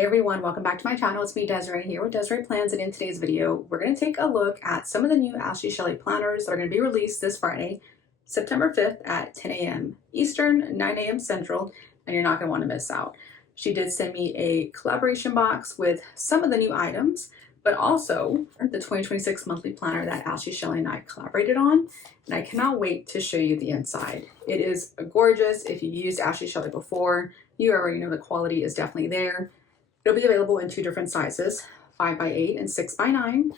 Hey everyone, welcome back to my channel. It's me, Desiree, here with DesireePlans, and in today's video, we're going to take a look at some of the new Shelly planners that are going to be released this Friday, September 5th at 10 a.m. Eastern, 9 a.m. Central, and you're not going to want to miss out. She did send me a collaboration box with some of the new items, but also the 2026 monthly planner that Shelly and I collaborated on, and I cannot wait to show you the inside. It is gorgeous. If you've used Shelly before, you already know the quality is definitely there. It'll be available in two different sizes, 5x8 and 6x9,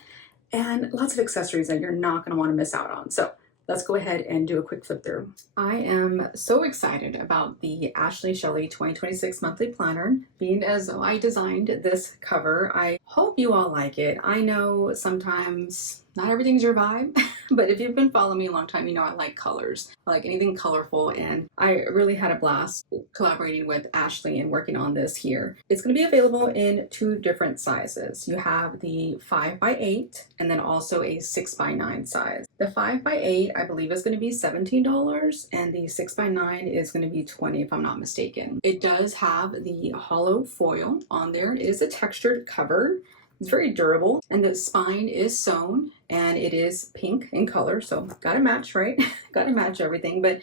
and lots of accessories that you're not going to want to miss out on. So let's go ahead and do a quick flip through. I am so excited about the Shelly 2026 monthly planner, being as though I designed this cover. I hope you all like it. I know sometimes not everything's your vibe, but if you've been following me a long time, you know I like colors. I like anything colorful, and I really had a blast collaborating with Ashley and working on this here. It's going to be available in two different sizes. You have the 5x8 and then also a 6x9 size. The 5x8 I believe is going to be $17, and the 6x9 is going to be $20 if I'm not mistaken. It does have the hollow foil on there. It is a textured cover. It's very durable, and the spine is sewn, and it is pink in color, so gotta match, right? Gotta match everything. But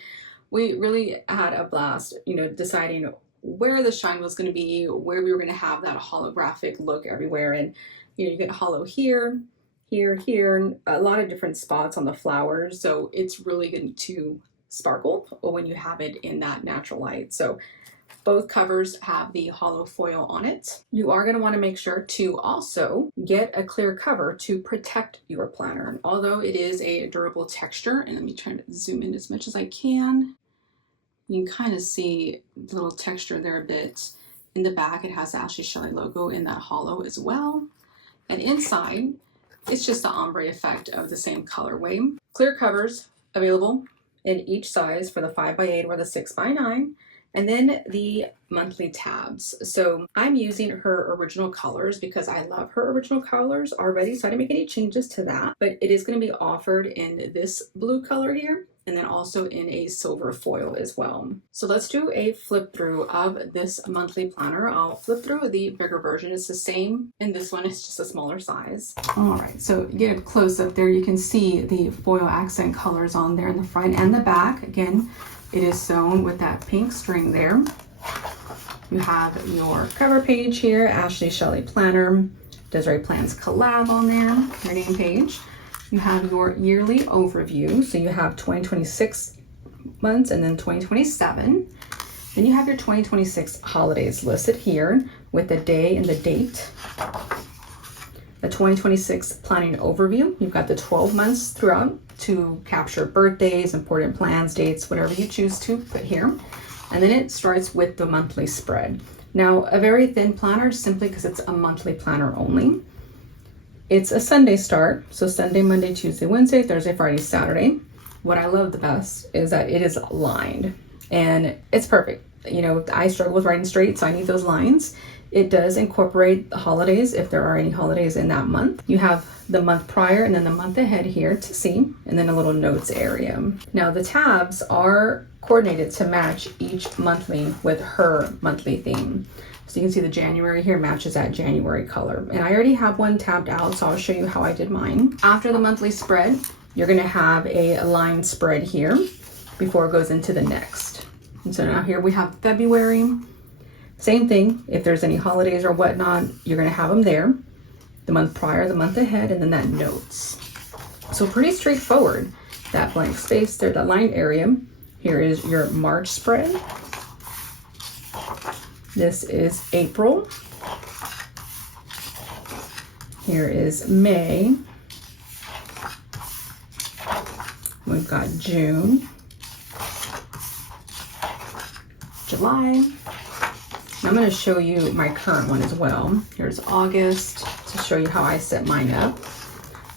we really had a blast, deciding where the shine was going to be, where we were going to have that holographic look everywhere. And you get hollow here, and a lot of different spots on the flowers, so it's really going to sparkle when you have it in that natural light. So both covers have the hollow foil on it. You are going to want to make sure to also get a clear cover to protect your planner. Although it is a durable texture, and let me try to zoom in as much as I can. You can kind of see the little texture there a bit. In the back, it has the Shelly logo in that hollow as well. And inside, it's just the ombre effect of the same colorway. Clear covers available in each size for the 5x8 or the 6x9. And then the monthly tabs. So I'm using her original colors because I love her original colors already, so I didn't make any changes to that. But it is going to be offered in this blue color here, and then also in a silver foil as well. So let's do a flip through of this monthly planner. I'll flip through the bigger version. It's the same, and this one is just a smaller size. All right, so get a close up there. You can see the foil accent colors on there in the front and the back. Again, it is sewn with that pink string there. You have your cover page here, Shelly Planner, DesireePlans Collab on there, your name page. You have your yearly overview. So you have 2026 months and then 2027. Then you have your 2026 holidays listed here with the day and the date. The 2026 planning overview. You've got the 12 months throughout to capture birthdays, important plans, dates, whatever you choose to put here. And then it starts with the monthly spread. Now, a very thin planner simply because it's a monthly planner only. It's a Sunday start, so Sunday, Monday, Tuesday, Wednesday, Thursday, Friday, Saturday. What I love the best is that it is lined, and it's perfect. I struggle with writing straight, so I need those lines. It does incorporate the holidays if there are any holidays in that month. You have the month prior and then the month ahead here to see, and then a little notes area. Now the tabs are coordinated to match each monthly with her monthly theme. So you can see the January here matches that January color. And I already have one tabbed out, so I'll show you how I did mine. After the monthly spread, you're gonna have a line spread here before it goes into the next. And so now here we have February. Same thing, if there's any holidays or whatnot, you're gonna have them there. The month prior, the month ahead, and then that notes. So pretty straightforward. That blank space there, that line area. Here is your March spread. This is April. Here is May. We've got June, July. I'm going to show you my current one as well. Here's August to show you how I set mine up.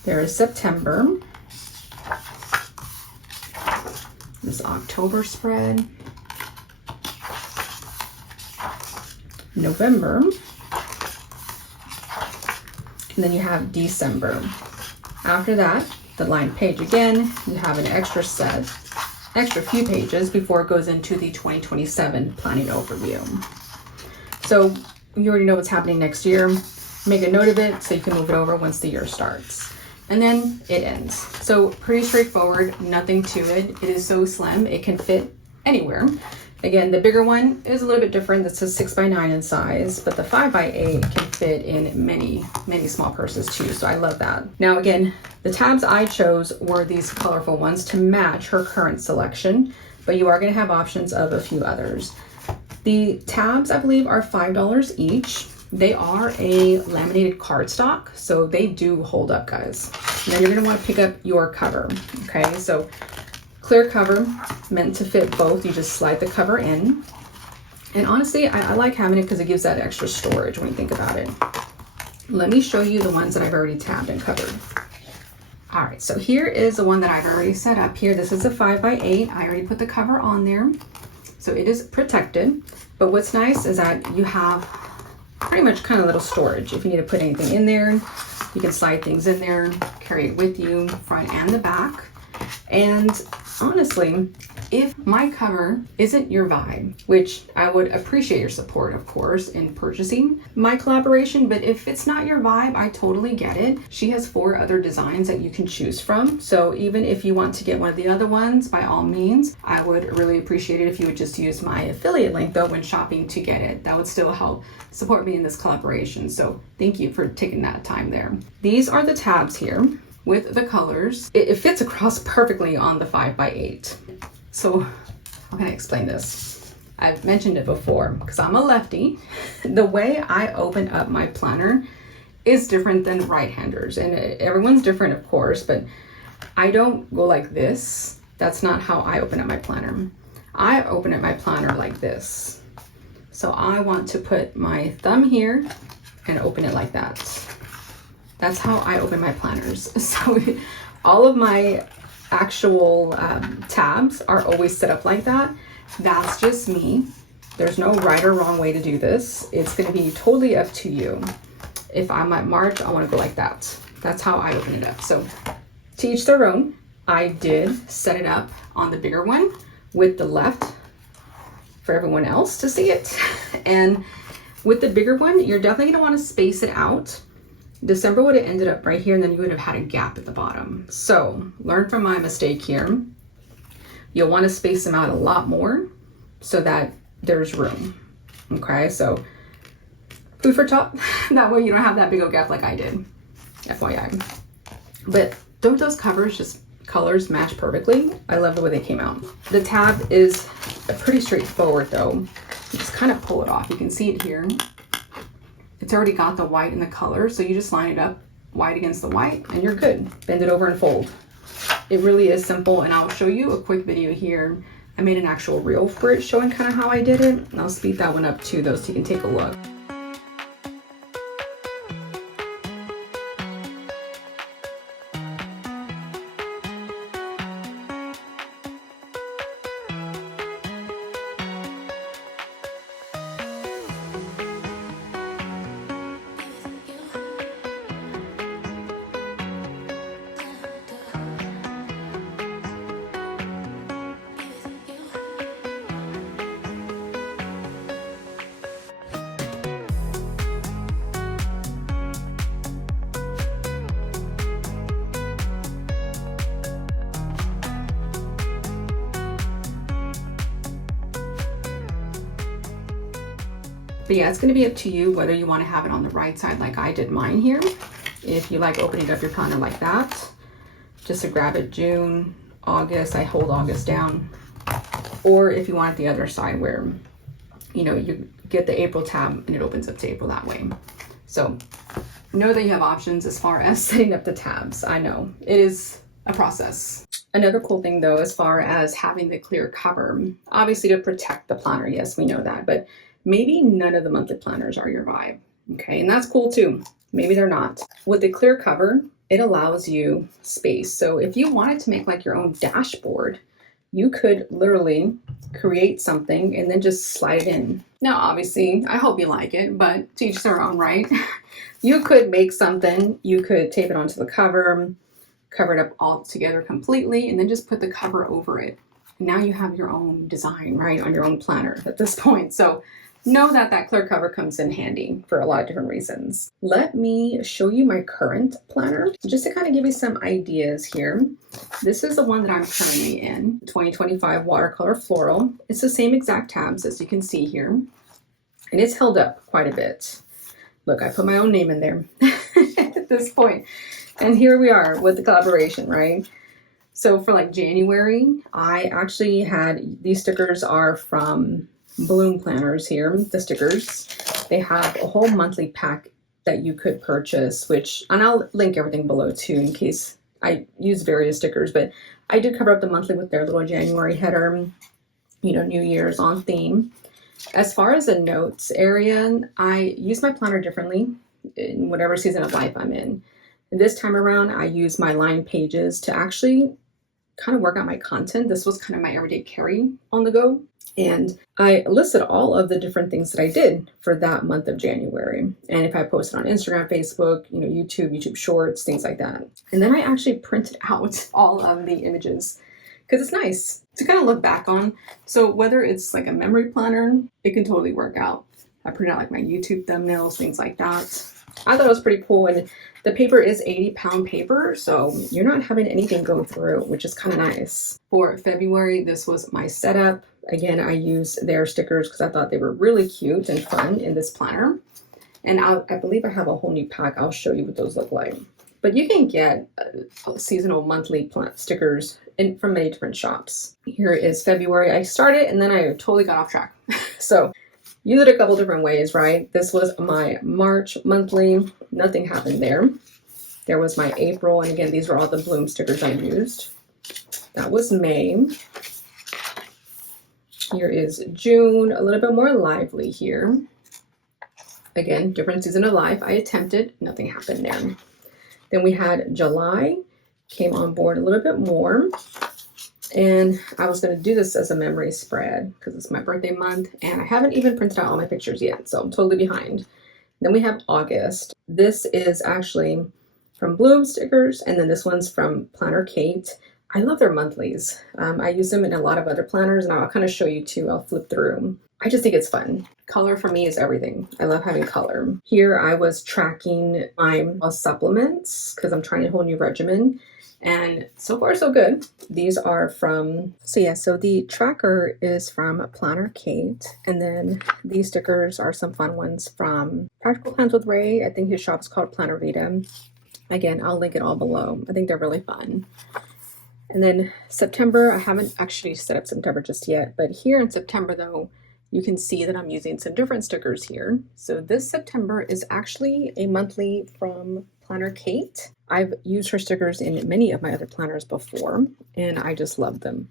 There is September. This October spread. November. And then you have December. After that, the line page again, you have an extra few pages before it goes into the 2027 planning overview. So you already know what's happening next year. Make a note of it so you can move it over once the year starts. And then it ends. So pretty straightforward, nothing to it. It is so slim, it can fit anywhere. Again, the bigger one is a little bit different. This is 6x9 in size, but the 5x8 can fit in many, many small purses too. So I love that. Now, again, the tabs I chose were these colorful ones to match her current selection, but you are gonna have options of a few others. The tabs, I believe, are $5 each. They are a laminated cardstock, so they do hold up, guys. Now you're gonna wanna pick up your cover, okay? So clear cover, meant to fit both. You just slide the cover in. And honestly, I like having it because it gives that extra storage when you think about it. Let me show you the ones that I've already tabbed and covered. All right, so here is the one that I've already set up here. This is a 5x8. I already put the cover on there. So it is protected. But what's nice is that you have pretty much kind of little storage. If you need to put anything in there, you can slide things in there, carry it with you, front and the back. And honestly, if my cover isn't your vibe, which I would appreciate your support, of course, in purchasing my collaboration, but if it's not your vibe, I totally get it. She has 4 other designs that you can choose from. So even if you want to get one of the other ones, by all means, I would really appreciate it if you would just use my affiliate link though when shopping to get it. That would still help support me in this collaboration. So thank you for taking that time there. These are the tabs here with the colors. It fits across perfectly on the 5x8. So how can I explain this? I've mentioned it before because I'm a lefty. The way I open up my planner is different than right-handers, and everyone's different, of course, but I don't go like this. That's not how I open up my planner. I open up my planner like this. So I want to put my thumb here and open it like that. That's how I open my planners. So all of my actual tabs are always set up like that. That's just me. There's no right or wrong way to do this. It's gonna be totally up to you. If I'm at March, I wanna go like that. That's how I open it up. So to each their own. I did set it up on the bigger one with the left for everyone else to see it. And with the bigger one, you're definitely gonna wanna space it out. December would have ended up right here, and then you would have had a gap at the bottom. So learn from my mistake here. You'll want to space them out a lot more so that there's room. Okay, so food for thought. That way you don't have that big old gap like I did, FYI. But don't those colors match perfectly? I love the way they came out. The tab is pretty straightforward though. You just kind of pull it off. You can see it here. It's already got the white and the color, so you just line it up white against the white and you're good. Bend it over and fold. It really is simple, and I'll show you a quick video here. I made an actual reel for it showing kind of how I did it, and I'll speed that one up too though so you can take a look. But yeah, it's going to be up to you whether you want to have it on the right side like I did mine here. If you like opening up your planner like that, just to grab it June, August, I hold August down. Or if you want it the other side where, you know, you get the April tab and it opens up to April that way. So know that you have options as far as setting up the tabs. I know it is a process. Another cool thing though, as far as having the clear cover, obviously to protect the planner, yes, we know that, but maybe none of the monthly planners are your vibe, okay? And that's cool too. Maybe they're not. With the clear cover, it allows you space. So if you wanted to make like your own dashboard, you could literally create something and then just slide it in. Now, obviously, I hope you like it, but to each their own, right? You could make something, you could tape it onto the cover, cover it up all together completely, and then just put the cover over it. Now you have your own design, right, on your own planner at this point. So know that that clear cover comes in handy for a lot of different reasons. Let me show you my current planner just to kind of give you some ideas here. This is the one that I'm currently in, 2025 watercolor floral. It's the same exact tabs as you can see here, and it's held up quite a bit. Look, I put my own name in there at this point. And here we are with the collaboration, right? So for like January, I actually had, these stickers are from Bloom Planners here, the stickers. They have a whole monthly pack that you could purchase, which, and I'll link everything below too in case I use various stickers, but I did cover up the monthly with their little January header, you know, New Year's on theme. As far as the notes area, I use my planner differently in whatever season of life I'm in. This time around, I use my line pages to actually kind of work out my content. This was kind of my everyday carry on the go. And I listed all of the different things that I did for that month of January. And if I posted on Instagram, Facebook, you know, YouTube Shorts, things like that. And then I actually printed out all of the images because it's nice to kind of look back on. So whether it's like a memory planner, it can totally work out. I printed out like my YouTube thumbnails, things like that. I thought it was pretty cool. And the paper is 80-pound paper, so you're not having anything go through, which is kind of nice. For February, this was my setup. Again, I used their stickers because I thought they were really cute and fun in this planner. And I believe I have a whole new pack. I'll show you what those look like. But you can get seasonal monthly stickers from many different shops. Here is February. I started and then I totally got off track. So use it a couple different ways, right? This was my March monthly. Nothing happened there. There was my April. And again, these were all the Bloom stickers I used. That was May. Here is June, a little bit more lively here. Again, different season of life. I attempted, nothing happened there. Then we had July, came on board a little bit more. And I was going to do this as a memory spread because it's my birthday month and I haven't even printed out all my pictures yet, so I'm totally behind. Then we have August. This is actually from Bloom stickers, and then this one's from Planner Kate. I love their monthlies. I use them in a lot of other planners, and I'll kind of show you too. I'll flip through them. I just think it's fun. Color for me is everything. I love having color. Here I was tracking my supplements because I'm trying a whole new regimen. And so far, so good. These are from, so the tracker is from Planner Kate. And then these stickers are some fun ones from Practical Plans with Ray. I think his shop is called Planner Vita. Again, I'll link it all below. I think they're really fun. And then September, I haven't actually set up September just yet, but here in September though, you can see that I'm using some different stickers here. So this September is actually a monthly from Planner Kate. I've used her stickers in many of my other planners before, and I just love them.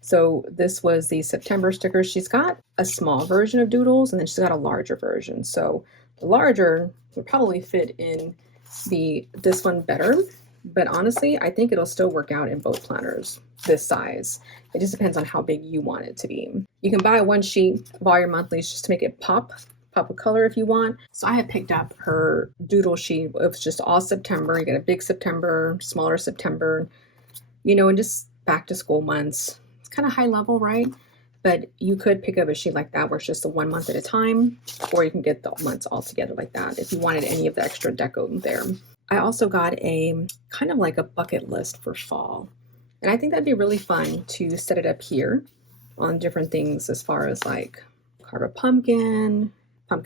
So this was the September sticker. She's got a small version of doodles, and then she's got a larger version. So the larger would probably fit in this one better. But honestly, I think it'll still work out in both planners, this size. It just depends on how big you want it to be. You can buy one sheet of all your monthlies just to make it pop of color if you want. So I had picked up her doodle sheet. It was just all September. You get a big September, smaller September, you know, and just back to school months. It's kind of high level, right? But you could pick up a sheet like that where it's just a 1 month at a time, or you can get the months all together like that if you wanted any of the extra deco there. I also got a kind of like a bucket list for fall. And I think that'd be really fun to set it up here on different things as far as like carve a pumpkin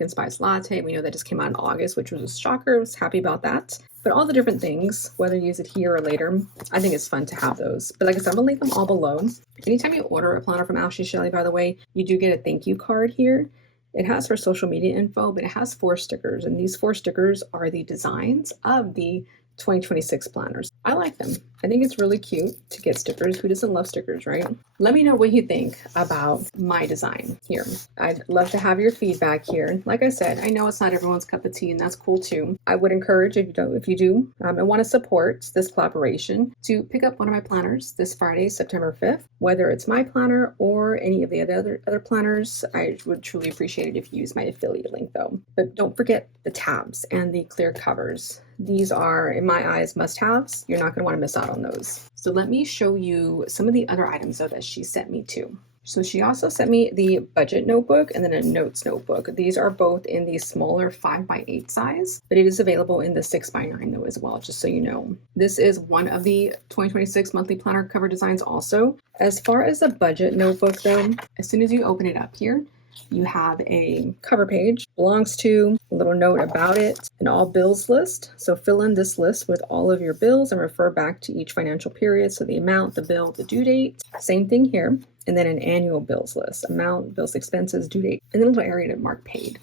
spice latte. We know that just came out in August, which was a shocker. I was happy about that. But all the different things, whether you use it here or later, I think it's fun to have those. But like I said, I'm gonna link them all below. Anytime you order a planner from Ashley Shelly, by the way, you do get a thank you card here. It has her social media info, but it has 4 stickers, and these 4 stickers are the designs of the 2026 planners. I like them. I think it's really cute to get stickers. Who doesn't love stickers, right? Let me know what you think about my design here. I'd love to have your feedback here. Like I said, I know it's not everyone's cup of tea, and that's cool too. I would encourage, if you do and want to support this collaboration, to pick up one of my planners this Friday, September 5th. Whether it's my planner or any of the other planners, I would truly appreciate it if you use my affiliate link though. But don't forget the tabs and the clear covers. These are, in my eyes, must-haves. You're not going to want to miss out on those. So let me show you some of the other items though that she sent me too. So she also sent me the budget notebook and then a notes notebook. These are both in the smaller 5x8 size, but it is available in the 6x9 though as well, just so you know. This is one of the 2026 monthly planner cover designs also. As far as the budget notebook though, as soon as you open it up here, you have a cover page, belongs to a little note about it, an all bills list. So fill in this list with all of your bills and refer back to each financial period. So the amount, the bill, the due date, same thing here. And then an annual bills list, amount, bills, expenses, due date, and then a little area to mark paid.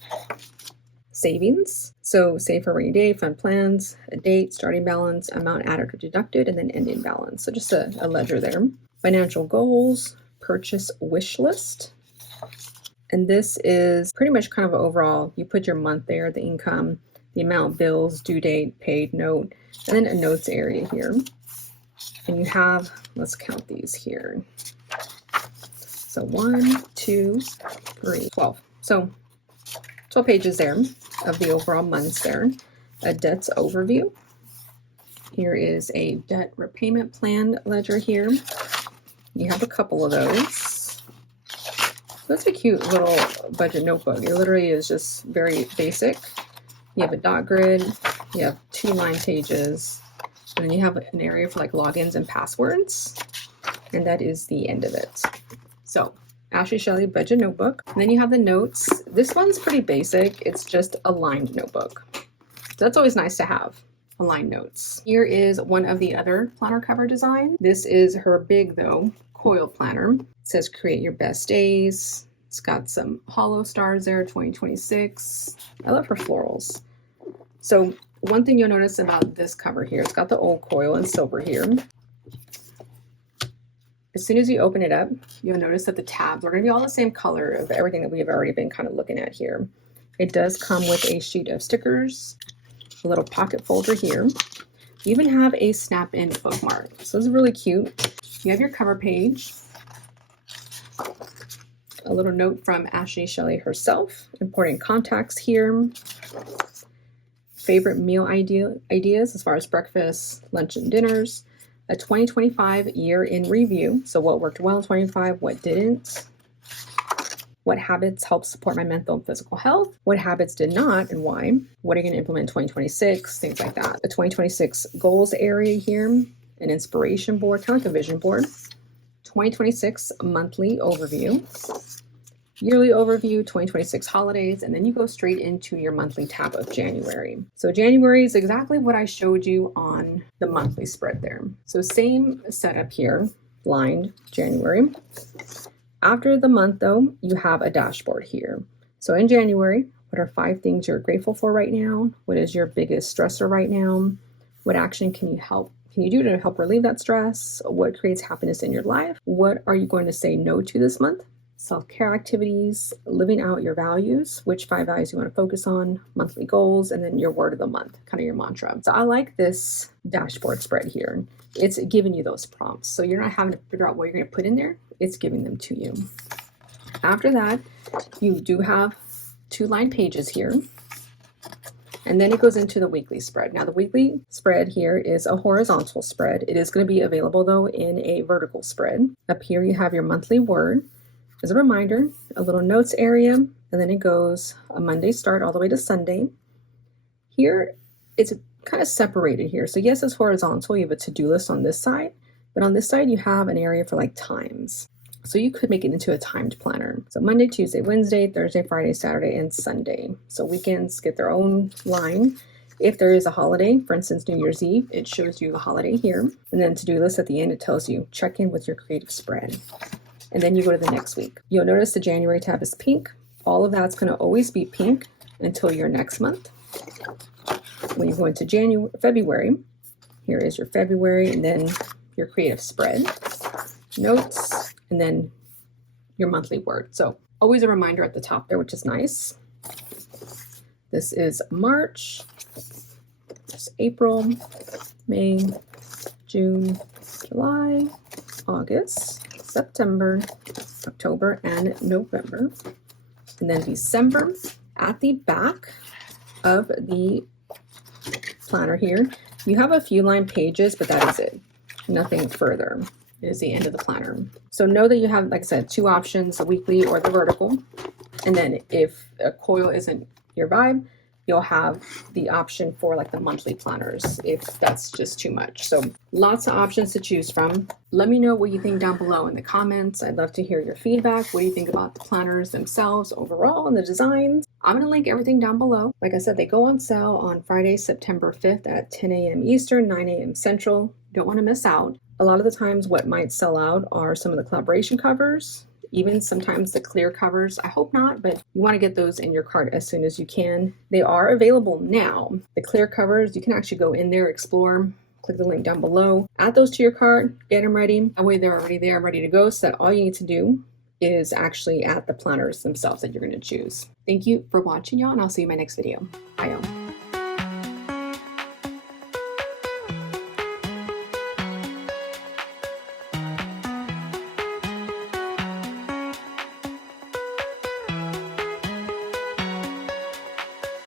Savings, so save for rainy day, fund plans, a date, starting balance, amount added or deducted, and then ending balance. So just a ledger there. Financial goals, purchase wish list. And this is pretty much kind of overall, you put your month there, the income, the amount, bills, due date, paid, note, and then a notes area here. And you have, let's count these here. So 1, 2, 3, 12. So 12 pages there of the overall months there. A debts overview. Here is a debt repayment plan ledger here. You have a couple of those. That's a cute little budget notebook. It literally is just very basic. You have a dot grid, you have 2 line pages, and then you have an area for like logins and passwords. And that is the end of it. So, Ashley Shelly budget notebook. And then you have the notes. This one's pretty basic. It's just a lined notebook. So that's always nice to have, aligned notes. Here is one of the other planner cover design. This is her big though, coil planner. It says create your best days. It's got some hollow stars there, 2026. I love her florals. So one thing you'll notice about this cover here, it's got the old coil in silver here. As soon as you open it up, you'll notice that the tabs are going to be all the same color of everything that we have already been kind of looking at here. It does come with a sheet of stickers, a little pocket folder here. You even have a snap-in bookmark. So this is really cute. You have your cover page, a little note from Ashley Shelly herself, important contacts here, favorite meal ideas as far as breakfast, lunch, and dinners, a 2025 year in review. So what worked well in 25, what didn't, what habits help support my mental and physical health, what habits did not and why, what are you going to implement in 2026, things like that. A 2026 goals area here, an inspiration board, kind of like a vision board, 2026 monthly overview, yearly overview, 2026 holidays, and then you go straight into your monthly tab of January. So January is exactly what I showed you on the monthly spread there. So same setup here, lined January. After the month though, you have a dashboard here. So in January, what are 5 things you're grateful for right now? What is your biggest stressor right now? What action can you do to help relieve that stress? What creates happiness in your life? What are you going to say no to this month? Self-care activities, living out your values, which 5 values you want to focus on, monthly goals, and then your word of the month, kind of your mantra. So I like this dashboard spread here. It's giving you those prompts. So you're not having to figure out what you're going to put in there. It's giving them to you. After that, you do have 2 line pages here. And then it goes into the weekly spread. Now the weekly spread here is a horizontal spread. It is going to be available though in a vertical spread. Up here you have your monthly word. As a reminder, a little notes area, and then it goes a Monday start all the way to Sunday. Here, it's kind of separated here. So yes, it's horizontal. You have a to-do list on this side, but on this side, you have an area for like times. So you could make it into a timed planner. So Monday, Tuesday, Wednesday, Thursday, Friday, Saturday, and Sunday. So weekends get their own line. If there is a holiday, for instance, New Year's Eve, it shows you the holiday here. And then to-do list at the end, it tells you check in with your creative spread. And then you go to the next week. You'll notice the January tab is pink. All of that's going to always be pink until your next month. When you go into February, here is your February, and then your creative spread, notes, and then your monthly word. So always a reminder at the top there, which is nice. This is March, there's April, May, June, July, August, September, October, and November. And then December. At the back of the planner here, you have a few line pages, but that is it. Nothing further. is the end of the planner. So know that you have, like I said, two options, the weekly or the vertical. And then if a coil isn't your vibe, you'll have the option for like the monthly planners if that's just too much. So lots of options to choose from. Let me know what you think down below in the comments. I'd love to hear your feedback. What do you think about the planners themselves overall and the designs? I'm gonna link everything down below. Like I said, they go on sale on Friday, September 5th at 10 a.m. Eastern, 9 a.m. Central. Don't wanna miss out. A lot of the times what might sell out are some of the collaboration covers, even sometimes the clear covers. I hope not, but you want to get those in your cart as soon as you can. They are available now. The clear covers, you can actually go in there, explore, click the link down below, add those to your cart, get them ready. That way they're already there, ready to go, so that all you need to do is actually add the planners themselves that you're going to choose. Thank you for watching, y'all, and I'll see you in my next video. Bye, y'all.